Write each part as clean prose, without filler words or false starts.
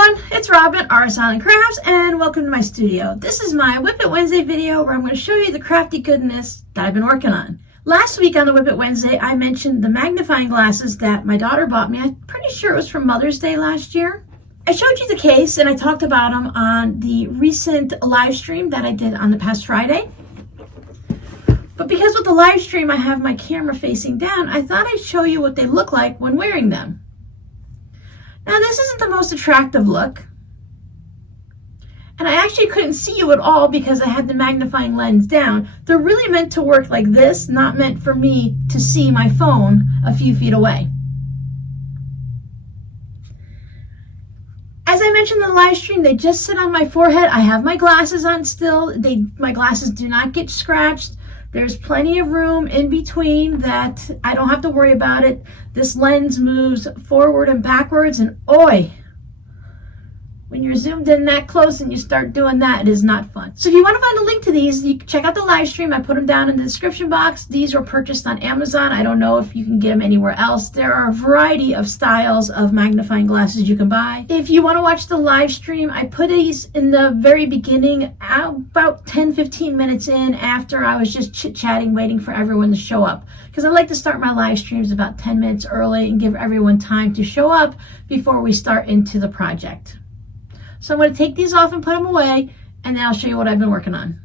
everyone, it's Robin, Artist Island Crafts, and welcome to my studio. This is my Whip It Wednesday video where I'm going to show you the crafty goodness that I've been working on. Last week on the Whip It Wednesday, I mentioned the magnifying glasses that my daughter bought me. I'm pretty sure it was for Mother's Day last year. I showed you the case and I talked about them on the recent live stream that I did on the past Friday. But because with the live stream I have my camera facing down, I thought I'd show you what they look like when wearing them. Now this isn't the most attractive look, and I actually couldn't see you at all because I had the magnifying lens down. They're really meant to work like this, not meant for me to see my phone a few feet away. As I mentioned in the live stream, they just sit on my forehead. I have my glasses on still. My glasses do not get scratched. There's plenty of room in between that I don't have to worry about it. This lens moves forward and backwards, and oi, when you're zoomed in that close and you start doing that, it is not fun. So if you want to find a link to these, you can check out the live stream. I put them down in the description box. These were purchased on Amazon. I don't know if you can get them anywhere else. There are a variety of styles of magnifying glasses you can buy. If you want to watch the live stream, I put these in the very beginning, about 10-15 minutes in, after I was just chit-chatting, waiting for everyone to show up. Because I like to start my live streams about 10 minutes early and give everyone time to show up before we start into the project. So I'm going to take these off and put them away, and then I'll show you what I've been working on.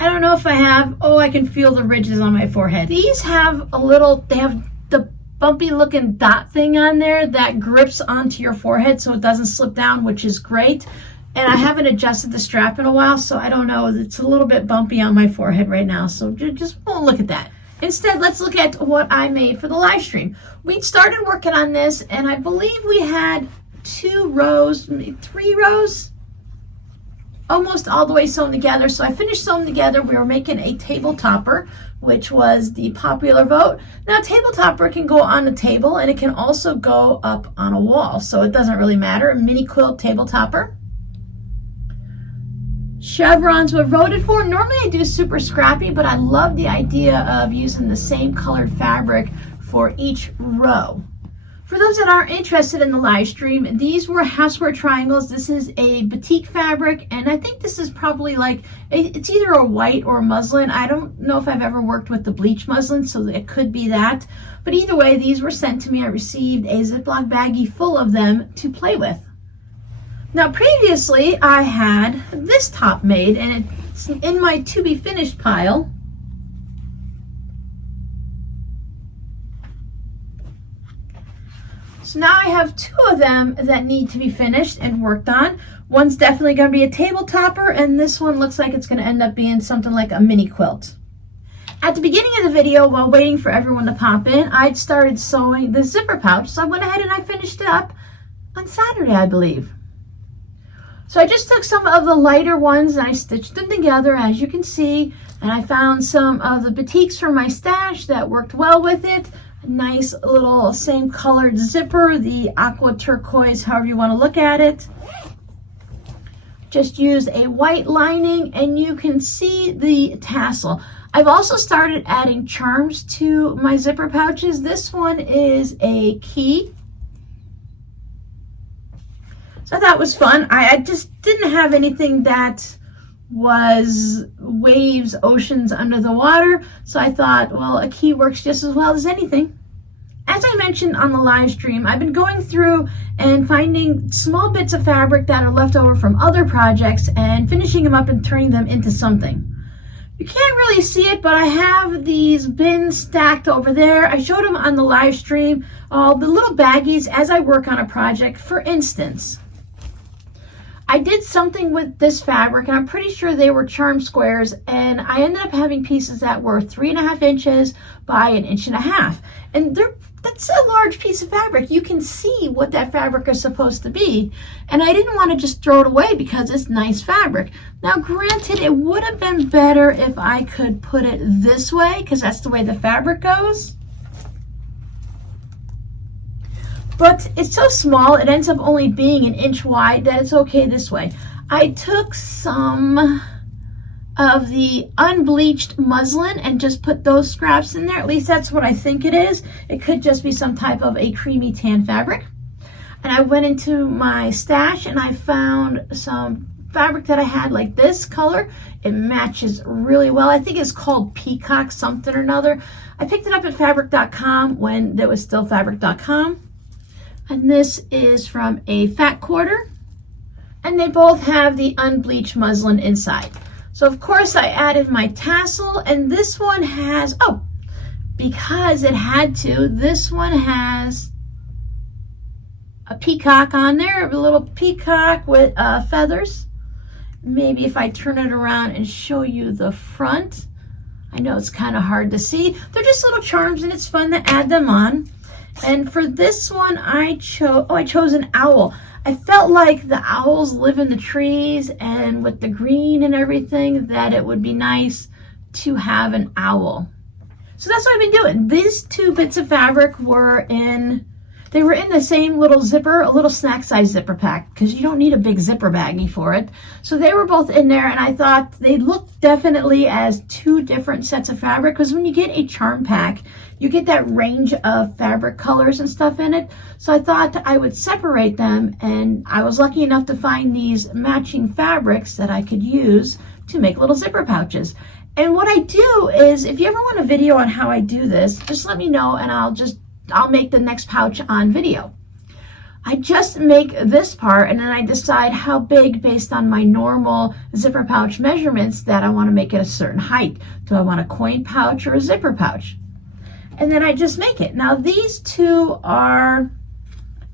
I don't know if I have, I can feel the ridges on my forehead. These have they have the bumpy looking dot thing on there that grips onto your forehead so it doesn't slip down, which is great. And I haven't adjusted the strap in a while, so I don't know. It's a little bit bumpy on my forehead right now, so just won't look at that. Instead, let's look at what I made for the live stream. We started working on this, and I believe we had 2 rows, maybe 3 rows, almost all the way sewn together. So I finished sewing together. We were making a table topper, which was the popular vote. Now, a table topper can go on a table and it can also go up on a wall, so it doesn't really matter. A mini quilt table topper. Chevrons were voted for. Normally I do super scrappy, but I love the idea of using the same colored fabric for each row. For those that aren't interested in the live stream, these were houseware triangles. This is a batik fabric, and I think this is probably it's either a white or a muslin. I don't know if I've ever worked with the bleach muslin, so it could be that. But either way, these were sent to me. I received a Ziploc baggie full of them to play with. Now, previously, I had this top made, and it's in my to-be-finished pile. So now I have 2 of them that need to be finished and worked on. One's definitely going to be a table topper, and this one looks like it's going to end up being something like a mini quilt. At the beginning of the video, while waiting for everyone to pop in, I'd started sewing the zipper pouch, so I went ahead and I finished it up on Saturday, I believe. So I just took some of the lighter ones and I stitched them together, as you can see, and I found some of the batiks from my stash that worked well with it. Nice little same colored zipper, the aqua turquoise, however you want to look at it. Just use a white lining and you can see the tassel. I've also started adding charms to my zipper pouches. This one is a key. So that was fun. I just didn't have anything that was waves, oceans under the water. So I thought, well, a key works just as well as anything. As I mentioned on the live stream, I've been going through and finding small bits of fabric that are left over from other projects and finishing them up and turning them into something. You can't really see it, but I have these bins stacked over there. I showed them on the live stream, all the little baggies as I work on a project. For instance, I did something with this fabric, and I'm pretty sure they were charm squares, and I ended up having pieces that were 3.5 inches by 1.5 inches. And that's a large piece of fabric. You can see what that fabric is supposed to be, and I didn't want to just throw it away because it's nice fabric. Now, granted, it would have been better if I could put it this way, because that's the way the fabric goes. But it's so small, it ends up only being 1 inch wide, that it's okay this way. I took some of the unbleached muslin and just put those scraps in there. At least that's what I think it is. It could just be some type of a creamy tan fabric. and I went into my stash and I found some fabric that I had like this color. It matches really well. I think it's called Peacock something or another. I picked it up at fabric.com when there was still fabric.com. And this is from a Fat Quarter. And they both have the unbleached muslin inside. So of course I added my tassel, and this one has, oh, because it had to, this one has a peacock on there, a little peacock with feathers. Maybe if I turn it around and show you the front. I know it's kind of hard to see. They're just little charms and it's fun to add them on. And for this one I chose an owl. I felt like the owls live in the trees, and with the green and everything, that it would be nice to have an owl. So that's what I've been doing. These two bits of fabric were in the same little zipper, a little snack size zipper pack, because you don't need a big zipper baggie for it. So they were both in there, and I thought they looked definitely as two different sets of fabric, because when you get a charm pack, you get that range of fabric colors and stuff in it. So I thought I would separate them, and I was lucky enough to find these matching fabrics that I could use to make little zipper pouches. And what I do is, if you ever want a video on how I do this, just let me know and I'll make the next pouch on video. I just make this part and then I decide how big based on my normal zipper pouch measurements that I want to make it a certain height. Do I want a coin pouch or a zipper pouch? And then I just make it. Now these two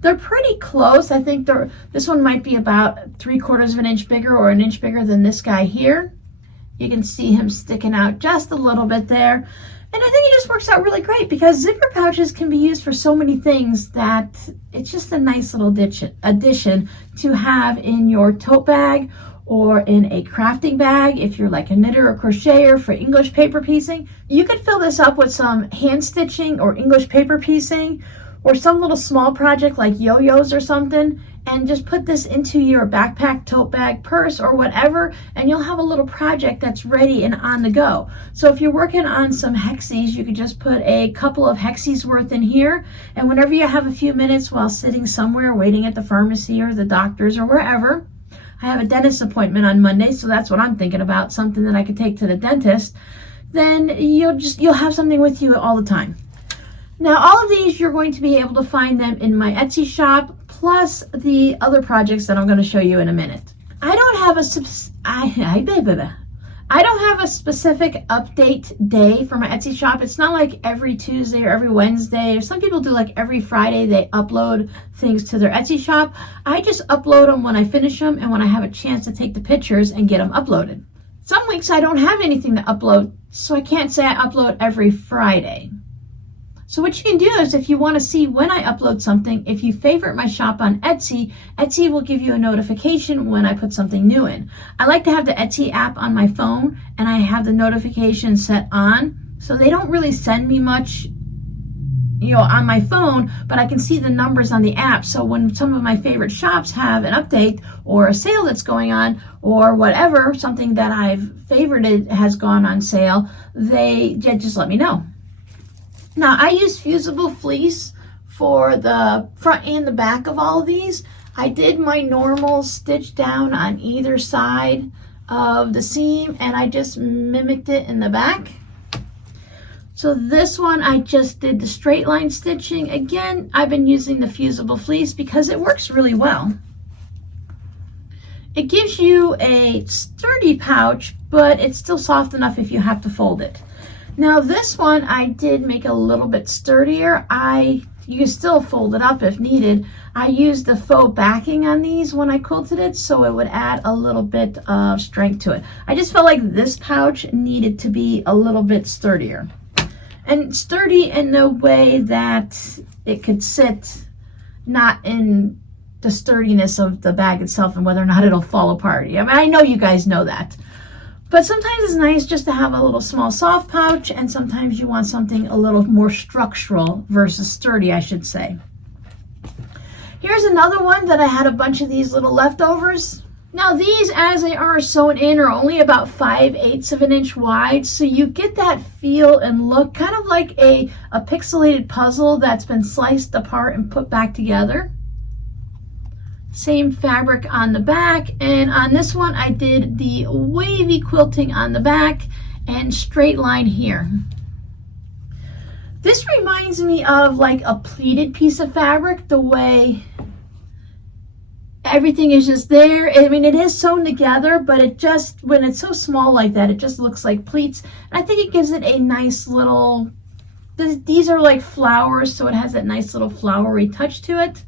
they're pretty close. I think this one might be about 3/4 of an inch bigger or an inch bigger than this guy here. You can see him sticking out just a little bit there. And I think it just works out really great because zipper pouches can be used for so many things that it's just a nice little addition to have in your tote bag or in a crafting bag if you're like a knitter or crocheter for English paper piecing. You could fill this up with some hand stitching or English paper piecing or some little small project like yo-yos or something, and just put this into your backpack, tote bag, purse, or whatever, and you'll have a little project that's ready and on the go. So if you're working on some hexies, you could just put a couple of hexies worth in here, and whenever you have a few minutes while sitting somewhere waiting at the pharmacy or the doctor's or wherever, I have a dentist appointment on Monday, so that's what I'm thinking about, something that I could take to the dentist, then you'll have something with you all the time. Now, all of these, you're going to be able to find them in my Etsy shop, plus the other projects that I'm going to show you in a minute. I don't have a specific update day for my Etsy shop. It's not like every Tuesday or every Wednesday, or some people do like every Friday, they upload things to their Etsy shop. I just upload them when I finish them and when I have a chance to take the pictures and get them uploaded. Some weeks I don't have anything to upload, so I can't say I upload every Friday. So what you can do is, if you want to see when I upload something, if you favorite my shop on Etsy, Etsy will give you a notification when I put something new in. I like to have the Etsy app on my phone, and I have the notification set on, so they don't really send me much, on my phone, but I can see the numbers on the app. So when some of my favorite shops have an update or a sale that's going on or whatever, something that I've favorited has gone on sale, they just let me know. Now, I use fusible fleece for the front and the back of all of these. I did my normal stitch down on either side of the seam, and I just mimicked it in the back. So this one, I just did the straight line stitching. Again, I've been using the fusible fleece because it works really well. It gives you a sturdy pouch, but it's still soft enough if you have to fold it. Now this one I did make a little bit sturdier. You can still fold it up if needed. I used the faux backing on these when I quilted it, so it would add a little bit of strength to it. I just felt like this pouch needed to be a little bit sturdier. And sturdy in the way that it could sit, not in the sturdiness of the bag itself and whether or not it'll fall apart. I mean, I know you guys know that. But sometimes it's nice just to have a little small soft pouch, and sometimes you want something a little more structural versus sturdy, I should say. Here's another one that I had a bunch of these little leftovers. Now these, as they are sewn in, are only about 5/8 of an inch wide, so you get that feel and look kind of like a pixelated puzzle that's been sliced apart and put back together. Same fabric on the back, and on this one I did the wavy quilting on the back and straight line here. This reminds me of like a pleated piece of fabric, the way everything is just there. I mean, it is sewn together, but it just, when it's so small like that, it just looks like pleats. And I think it gives it a nice little, these are like flowers, so it has that nice little flowery touch to it.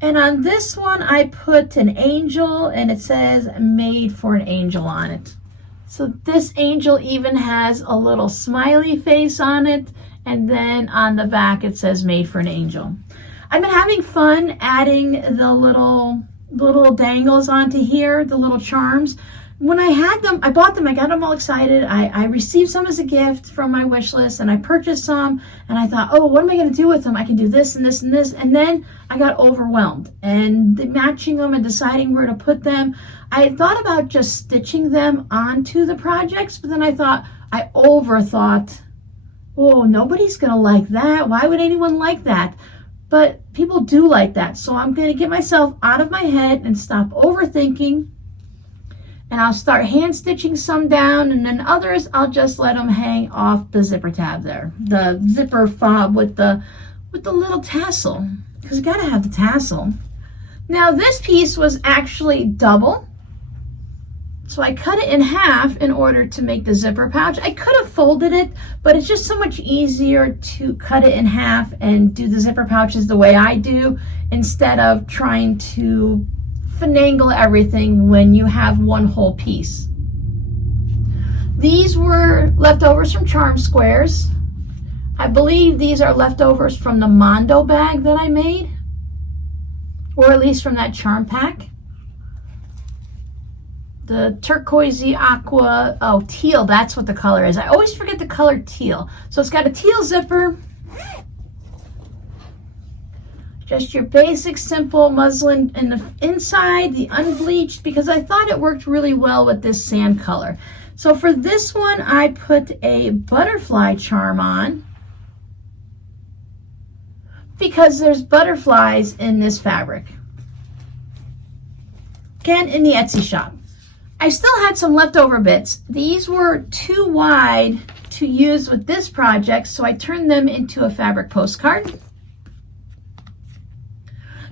And on this one, I put an angel, and it says made for an angel on it. So this angel even has a little smiley face on it. And then on the back, it says made for an angel. I've been having fun adding the little dangles onto here, the little charms. When I had them, I bought them, I got them all excited. I received some as a gift from my wish list, and I purchased some, and I thought, oh, what am I going to do with them? I can do this and this and this. And then I got overwhelmed, and matching them and deciding where to put them. I thought about just stitching them onto the projects, but then I thought, I overthought, oh, nobody's going to like that. Why would anyone like that? But people do like that. So I'm going to get myself out of my head and stop overthinking. And I'll start hand stitching some down, and then others I'll just let them hang off the zipper tab there. The zipper fob with the little tassel, because you gotta have the tassel. Now this piece was actually double. So I cut it in half in order to make the zipper pouch. I could have folded it, but it's just so much easier to cut it in half and do the zipper pouches the way I do, instead of trying to finagle everything when you have one whole piece. These were leftovers from Charm Squares. I believe these are leftovers from the Mondo bag that I made, or at least from that charm pack. The turquoisey aqua, oh, teal, that's what the color is. I always forget the color teal. So it's got a teal zipper. Just your basic simple muslin in the inside, the unbleached, because I thought it worked really well with this sand color. So for this one, I put a butterfly charm on, because there's butterflies in this fabric. Again, in the Etsy shop. I still had some leftover bits. These were too wide to use with this project, so I turned them into a fabric postcard.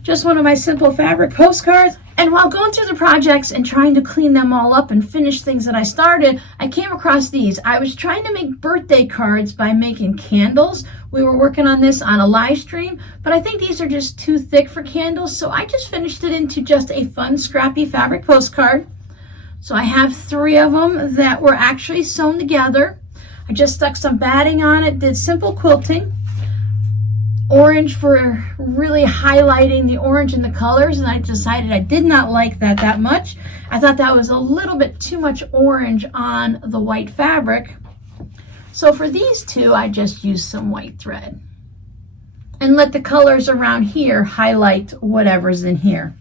Just one of my simple fabric postcards. And while going through the projects and trying to clean them all up and finish things that I started, I came across these. I was trying to make birthday cards by making candles. We were working on this on a live stream, but I think these are just too thick for candles, so I just finished it into just a fun, scrappy fabric postcard. So I have 3 of them that were actually sewn together. I just stuck some batting on it, did simple quilting. Orange for really highlighting the orange in the colors, and I decided I did not like that much. I thought that was a little bit too much orange on the white fabric. So for these 2, I just used some white thread and let the colors around here highlight whatever's in here.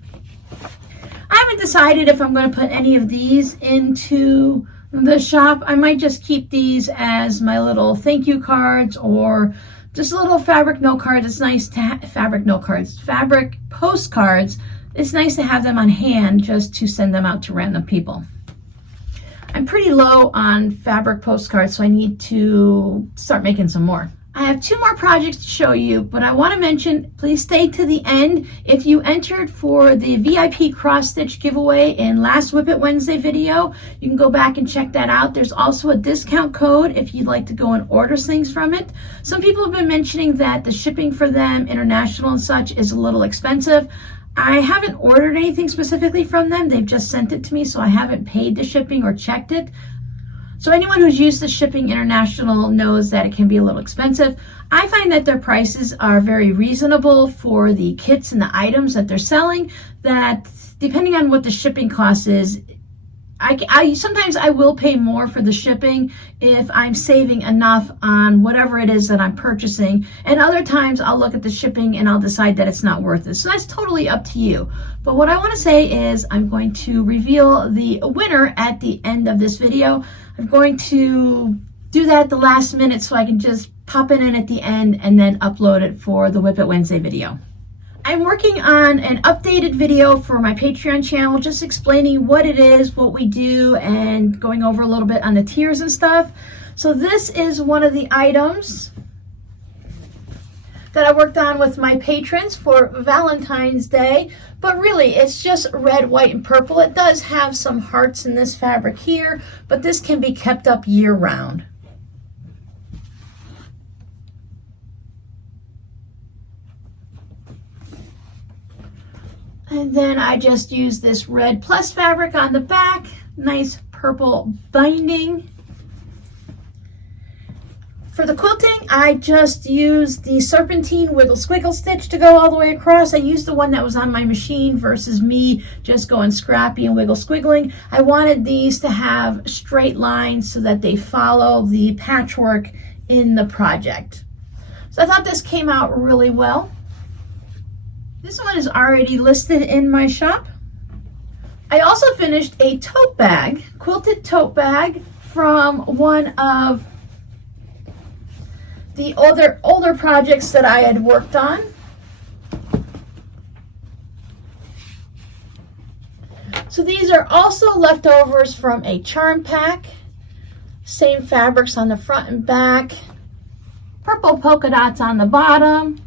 I haven't decided if I'm going to put any of these into the shop. I might just keep these as my little thank you cards, or just little fabric note cards. It's nice to have fabric postcards. It's nice to have them on hand just to send them out to random people. I'm pretty low on fabric postcards, so I need to start making some more. I have 2 more projects to show you, but I want to mention, please stay to the end. If you entered for the VIP cross stitch giveaway in last WiP It Wednesday video, you can go back and check that out. There's also a discount code if you'd like to go and order things from it. Some people have been mentioning that the shipping for them, international and such, is a little expensive. I haven't ordered anything specifically from them. They've just sent it to me, so I haven't paid the shipping or checked it. So anyone who's used the shipping international knows that it can be a little expensive. I find that their prices are very reasonable for the kits and the items that they're selling, that depending on what the shipping cost is, sometimes I will pay more for the shipping if I'm saving enough on whatever it is that I'm purchasing. And other times I'll look at the shipping and I'll decide that it's not worth it. So that's totally up to you. But what I want to say is I'm going to reveal the winner at the end of this video. I'm going to do that at the last minute so I can just pop it in at the end and then upload it for the WiP It Wednesday video. I'm working on an updated video for my Patreon channel, just explaining what it is, what we do, and going over a little bit on the tiers and stuff. So this is one of the items that I worked on with my patrons for Valentine's Day, but really it's just red, white, and purple. It does have some hearts in this fabric here, but this can be kept up year round. And then I just use this red plus fabric on the back, nice purple binding. For the quilting, I just used the serpentine wiggle squiggle stitch to go all the way across. I used the one that was on my machine versus me just going scrappy and wiggle squiggling. I wanted these to have straight lines so that they follow the patchwork in the project. So I thought this came out really well. This one is already listed in my shop. I also finished a tote bag, quilted tote bag from one of the older projects that I had worked on. So these are also leftovers from a charm pack. Same fabrics on the front and back. Purple polka dots on the bottom.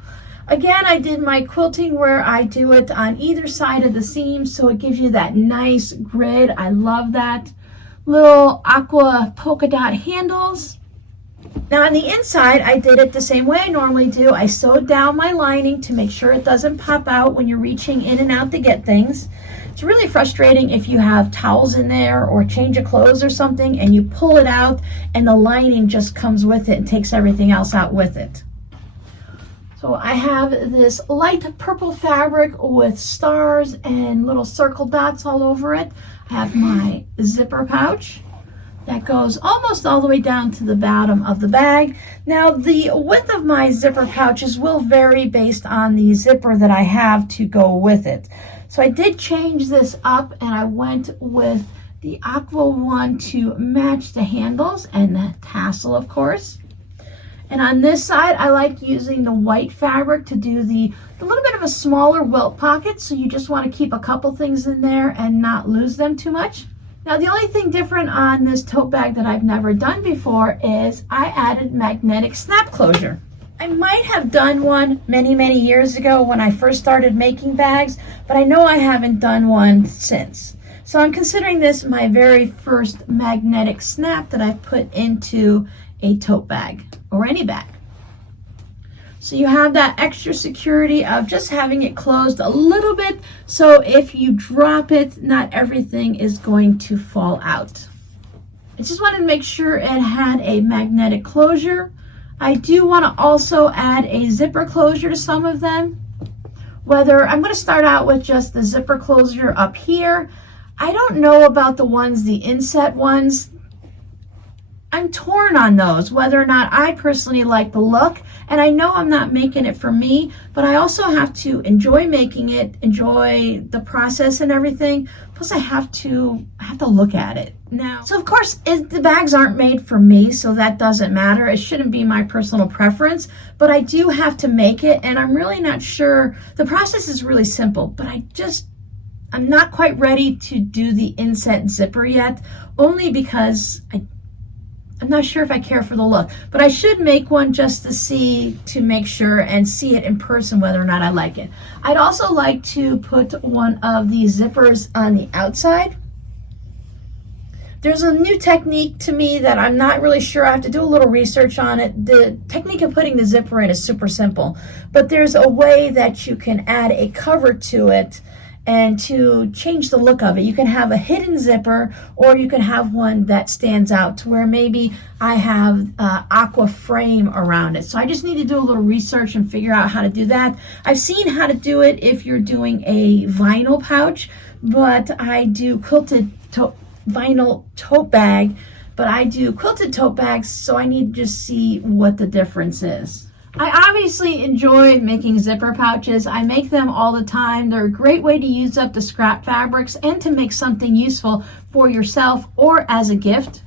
Again, I did my quilting where I do it on either side of the seam, so it gives you that nice grid. I love that. Little aqua polka dot handles. Now on the inside, I did it the same way I normally do. I sewed down my lining to make sure it doesn't pop out when you're reaching in and out to get things. It's really frustrating if you have towels in there or change of clothes or something and you pull it out and the lining just comes with it and takes everything else out with it. So I have this light purple fabric with stars and little circle dots all over it. I have my zipper pouch that goes almost all the way down to the bottom of the bag. Now the width of my zipper pouches will vary based on the zipper that I have to go with it. So I did change this up and I went with the aqua one to match the handles and the tassel, of course. And on this side, I like using the white fabric to do the little bit of a smaller welt pocket, so you just want to keep a couple things in there and not lose them too much. Now the only thing different on this tote bag that I've never done before is I added magnetic snap closure. I might have done one many years ago when I first started making bags, but I know I haven't done one since. So I'm considering this my very first magnetic snap that I've put into a tote bag or any bag. So you have that extra security of just having it closed a little bit, so if you drop it, not everything is going to fall out. I just wanted to make sure it had a magnetic closure. I do want to also add a zipper closure to some of them. Whether I'm going to start out with just the zipper closure up here. I don't know about the ones, the inset ones. I'm torn on those, whether or not I personally like the look, and I know I'm not making it for me, but I also have to enjoy making it, enjoy the process and everything. Plus I have to look at it now. So of course, the bags aren't made for me, so that doesn't matter. It shouldn't be my personal preference, but I do have to make it, and I'm really not sure. The process is really simple, but I'm not quite ready to do the inset zipper yet, only because I'm not sure if I care for the look, but I should make one just to make sure and see it in person whether or not I like it. I'd also like to put one of these zippers on the outside. There's a new technique to me that I'm not really sure. I have to do a little research on it. The technique of putting the zipper in is super simple, but there's a way that you can add a cover to it and to change the look of it. You can have a hidden zipper, or you can have one that stands out to where maybe I have aqua frame around it. So I just need to do a little research and figure out how to do that. I've seen how to do it if you're doing a vinyl pouch, but I do quilted vinyl tote bag, but I do quilted tote bags, so I need to just see what the difference is. I obviously enjoy making zipper pouches. I make them all the time. They're a great way to use up the scrap fabrics and to make something useful for yourself or as a gift.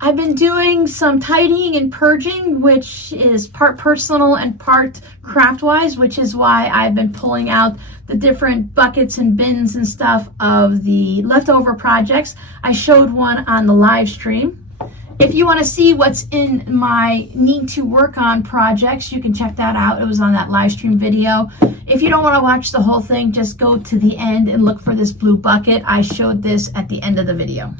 I've been doing some tidying and purging, which is part personal and part craft-wise, which is why I've been pulling out the different buckets and bins and stuff of the leftover projects. I showed one on the live stream. If you want to see what's in my need to work on projects, you can check that out. It was on that live stream video. If you don't want to watch the whole thing, just go to the end and look for this blue bucket. I showed this at the end of the video.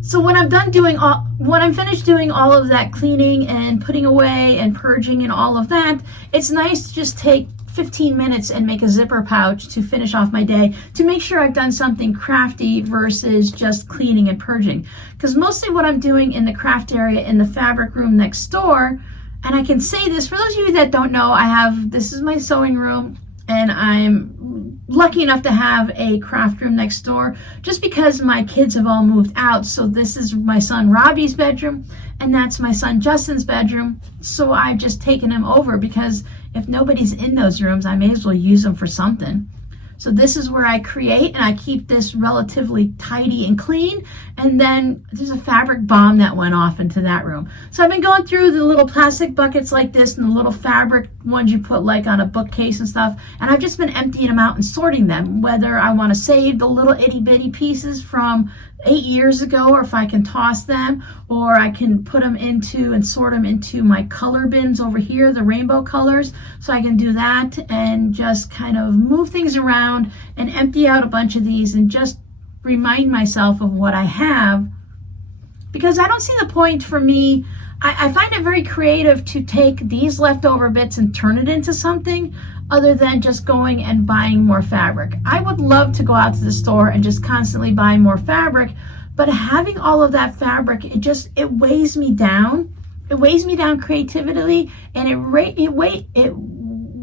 So when I'm finished doing all of that cleaning and putting away and purging and all of that, it's nice to just take 15 minutes and make a zipper pouch to finish off my day, to make sure I've done something crafty versus just cleaning and purging. Because mostly what I'm doing in the craft area in the fabric room next door, and I can say this for those of you that don't know, this is my sewing room, and I'm lucky enough to have a craft room next door just because my kids have all moved out. So this is my son Robbie's bedroom, and that's my son Justin's bedroom. So I've just taken him over because if nobody's in those rooms, I may as well use them for something. So this is where I create, and I keep this relatively tidy and clean. And then there's a fabric bomb that went off into that room. So I've been going through the little plastic buckets like this and the little fabric ones you put like on a bookcase and stuff. And I've just been emptying them out and sorting them, whether I want to save the little itty bitty pieces from 8 years ago, or if I can toss them, or I can put them into and sort them into my color bins over here, the rainbow colors. So I can do that and just kind of move things around and empty out a bunch of these and just remind myself of what I have, because I don't see the point for me. I find it very creative to take these leftover bits and turn it into something other than just going and buying more fabric. I would love to go out to the store and just constantly buy more fabric, but having all of that fabric, it weighs me down. It weighs me down creatively, and it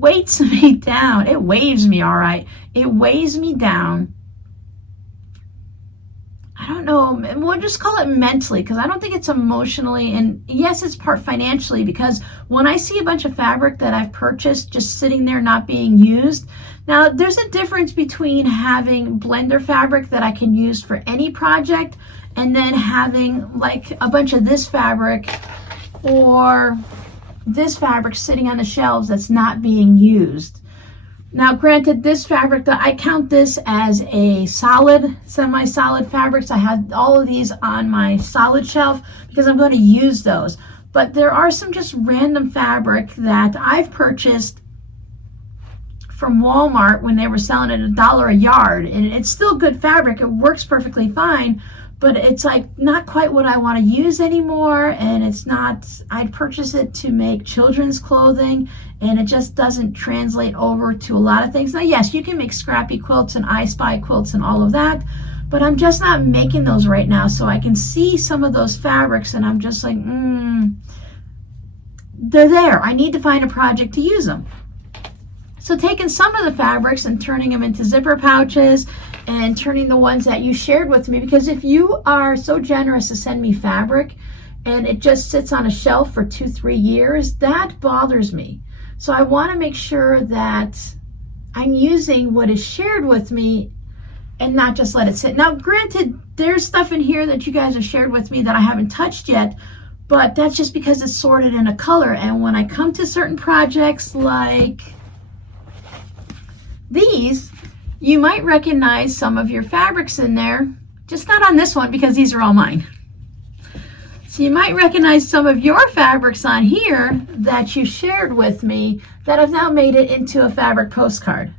weights me down. It waves me, all right. It weighs me down. I don't know, we'll just call it mentally, because I don't think it's emotionally, and yes, it's part financially, because when I see a bunch of fabric that I've purchased just sitting there not being used, now there's a difference between having blender fabric that I can use for any project and then having like a bunch of this fabric or this fabric sitting on the shelves that's not being used. Now, granted, this fabric, I count this as a solid, semi-solid fabrics. I have all of these on my solid shelf because I'm going to use those. But there are some just random fabric that I've purchased from Walmart when they were selling it $1 a yard. And it's still good fabric. It works perfectly fine. But it's like not quite what I want to use anymore, and it's not, I'd purchase it to make children's clothing, and it just doesn't translate over to a lot of things. Now, yes, you can make scrappy quilts and I Spy quilts and all of that, but I'm just not making those right now. So I can see some of those fabrics, and I'm just like, they're there. I need to find a project to use them. So taking some of the fabrics and turning them into zipper pouches and turning the ones that you shared with me, because if you are so generous to send me fabric and it just sits on a shelf for 2-3 years, that bothers me. So I want to make sure that I'm using what is shared with me and not just let it sit. Now, granted, there's stuff in here that you guys have shared with me that I haven't touched yet, but that's just because it's sorted in a color. And when I come to certain projects like these, you might recognize some of your fabrics in there, just not on this one because these are all mine. So you might recognize some of your fabrics on here that you shared with me that have now made it into a fabric postcard.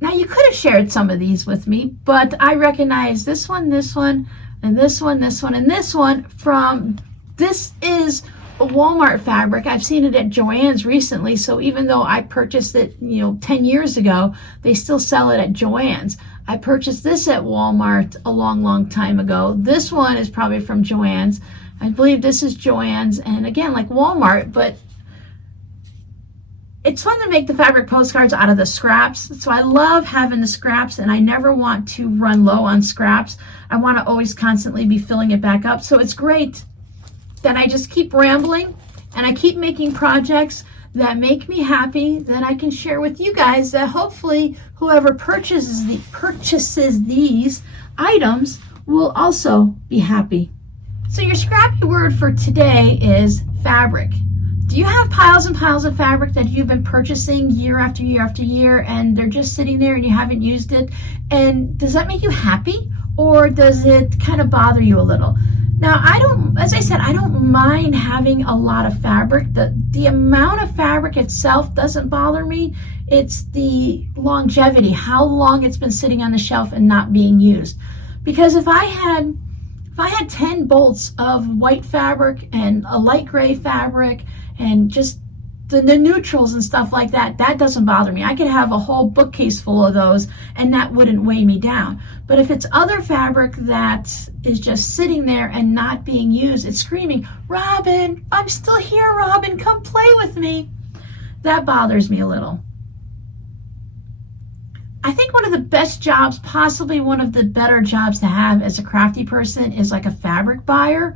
Now you could have shared some of these with me, but I recognize this one, and this one, and this one, and this one from, this is a Walmart fabric. I've seen it at Joann's recently, so even though I purchased it 10 years ago, they still sell it at Joann's. I purchased this at Walmart a long time ago. This one is probably from Joann's. I believe this is Joann's, and again, like Walmart, but it's fun to make the fabric postcards out of the scraps. So I love having the scraps, and I never want to run low on scraps. I want to always constantly be filling it back up. So it's great that I just keep rambling and I keep making projects that make me happy, that I can share with you guys, that hopefully whoever purchases these items will also be happy. So your scrappy word for today is fabric. Do you have piles and piles of fabric that you've been purchasing year after year after year, and they're just sitting there and you haven't used it? And does that make you happy, or does it kind of bother you a little? Now, as I said, I don't mind having a lot of fabric. The amount of fabric itself doesn't bother me. It's the longevity, how long it's been sitting on the shelf and not being used. Because if I had 10 bolts of white fabric and a light gray fabric and just the neutrals and stuff like that, that doesn't bother me. I could have a whole bookcase full of those and that wouldn't weigh me down. But if it's other fabric that is just sitting there and not being used, it's screaming, "Robin, I'm still here, Robin, come play with me." That bothers me a little. I think one of the best jobs, possibly one of the better jobs to have as a crafty person, is like a fabric buyer.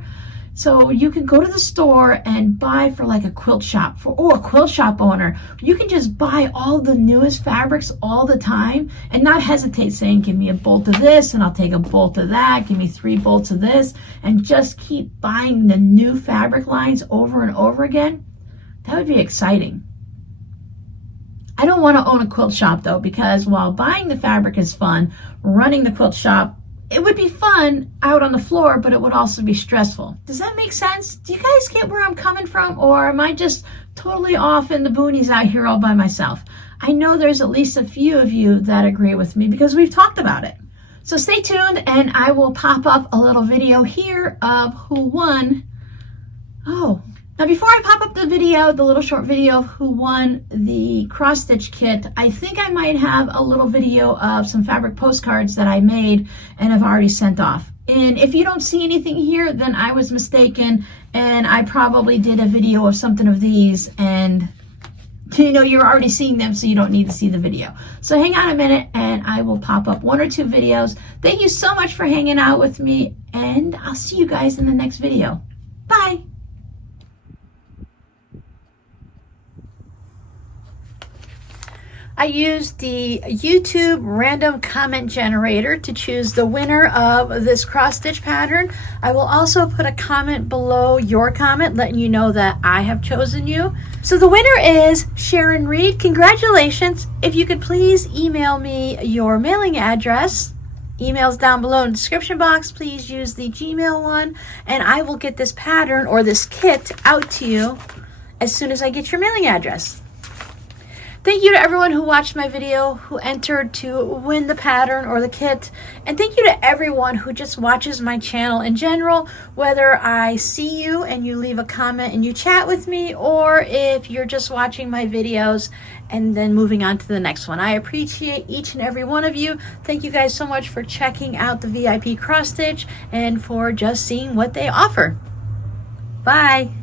So you can go to the store and buy for like a quilt shop, a quilt shop owner. You can just buy all the newest fabrics all the time and not hesitate saying, "Give me a bolt of this and I'll take a bolt of that. Give me 3 bolts of this," and just keep buying the new fabric lines over and over again. That would be exciting. I don't want to own a quilt shop though, because while buying the fabric is fun, running the quilt shop, it would be fun out on the floor, but it would also be stressful. Does that make sense? Do you guys get where I'm coming from, or am I just totally off in the boonies out here all by myself? I know there's at least a few of you that agree with me because we've talked about it. So stay tuned and I will pop up a little video here of who won. Now before I pop up the video, the little short video of who won the cross stitch kit, I think I might have a little video of some fabric postcards that I made and have already sent off. And if you don't see anything here, then I was mistaken, and I probably did a video of something of these, and you're already seeing them, so you don't need to see the video. So hang on a minute and I will pop up 1 or 2 videos. Thank you so much for hanging out with me, and I'll see you guys in the next video. Bye. I used the YouTube random comment generator to choose the winner of this cross stitch pattern. I will also put a comment below your comment letting you know that I have chosen you. So the winner is Sharon Reed. Congratulations. If you could please email me your mailing address. Email's down below in the description box. Please use the Gmail one, and I will get this pattern or this kit out to you as soon as I get your mailing address. Thank you to everyone who watched my video, who entered to win the pattern or the kit. And thank you to everyone who just watches my channel in general, whether I see you and you leave a comment and you chat with me, or if you're just watching my videos and then moving on to the next one. I appreciate each and every one of you. Thank you guys so much for checking out the VIP cross stitch and for just seeing what they offer. Bye.